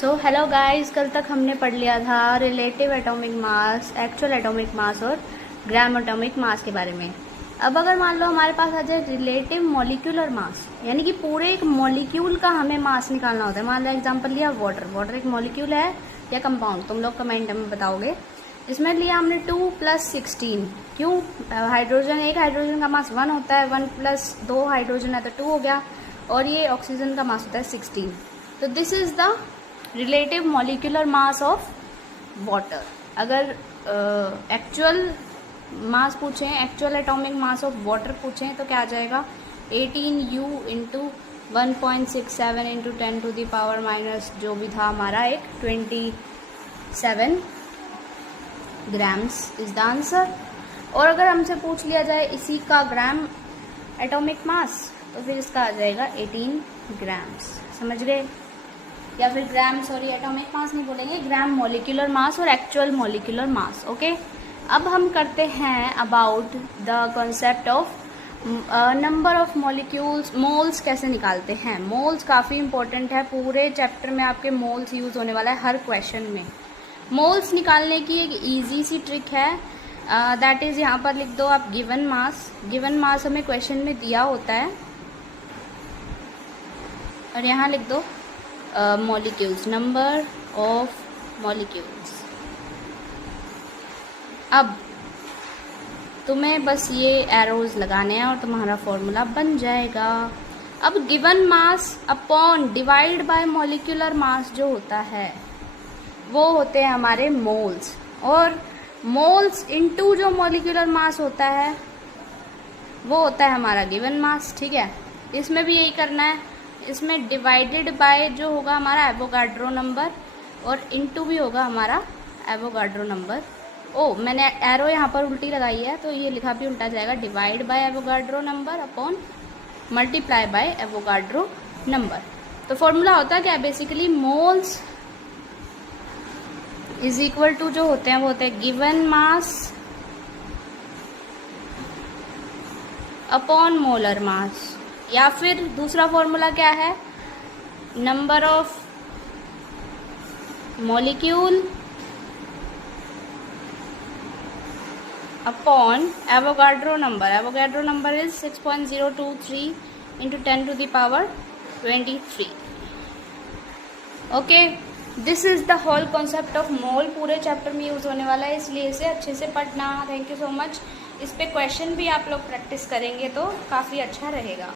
So hello guys, कल तक हमने पढ़ लिया था relative atomic mass, actual atomic mass और ग्राम एटॉमिक मास के बारे में। अब अगर मान लो हमारे पास आ जाए रिलेटिव मॉलिक्यूलर मास, यानी कि पूरे एक मॉलिक्यूल का हमें मास निकालना होता है। मान लो एग्जांपल लिया वाटर एक मॉलिक्यूल है या कंपाउंड, तुम लोग कमेंट में बताओगे। इसमें लिया हमने 2 + 16। क्यों? हाइड्रोजन, एक हाइड्रोजन का मास 1 होता है, 1 + 2 हाइड्रोजन है तो 2 हो गया, और ये ऑक्सीजन का मास होता है 16। तो this is the relative molecular mass of water. अगर एक्चुअल मास पूछें, actual atomic mass of water पूछें तो क्या आ जाएगा? 18U × 1.67 × 10⁻⁻, जो भी था हमारा, एक 27 ग्राम्स इज द आंसर। और अगर हमसे पूछ लिया जाए इसी का ग्राम एटॉमिक मास, तो फिर इसका आ जाएगा 18 ग्राम्स। समझ गए? या फिर ग्राम, सॉरी एटॉमिक मास नहीं बोलेंगे, ग्राम मॉलिक्यूलर मास और एक्चुअल मॉलिक्यूलर मास। ओके, अब हम करते हैं about the concept of number of molecules. Moles कैसे निकालते हैं? मोल्स काफ़ी इंपॉर्टेंट है, पूरे चैप्टर में आपके मोल्स यूज़ होने वाला है हर क्वेश्चन में। मोल्स निकालने की एक ईजी सी ट्रिक है, दैट इज़, यहाँ पर लिख दो आप गिवन मास। गिवन मास हमें क्वेश्चन में दिया होता है, और यहाँ लिख दो मॉलिक्यूल्स, नंबर ऑफ मॉलिक्यूल्स। अब तुम्हें बस ये एरोज लगाने हैं और तुम्हारा फॉर्मूला बन जाएगा। अब given mass upon divide by molecular mass जो होता है वो होते हैं हमारे मोल्स, और मोल्स इनटू जो मॉलिक्यूलर मास होता है वो होता है हमारा गिवन मास। ठीक है, इसमें भी यही करना है। इसमें डिवाइडेड बाय जो होगा हमारा एवोगाड्रो नंबर, और इनटू भी होगा हमारा एवोगाड्रो नंबर। ओ, मैंने एरो यहाँ पर उल्टी लगाई है तो ये लिखा भी उल्टा जाएगा, divide by Avogadro number upon multiply by Avogadro number. तो फॉर्मूला होता है क्या? Basically moles is equal to, जो होते हैं वो होते हैं given mass upon molar mass. या फिर दूसरा फॉर्मूला क्या है? Number of molecule upon Avogadro number. Avogadro number is 6.023 × 10⁻23। Okay, this is the whole concept of mole, पूरे चैप्टर में यूज होने वाला है, इसलिए इसे अच्छे से पढ़ना। Thank you so much. इस पे क्वेश्चन भी आप लोग प्रैक्टिस करेंगे तो काफ़ी अच्छा रहेगा।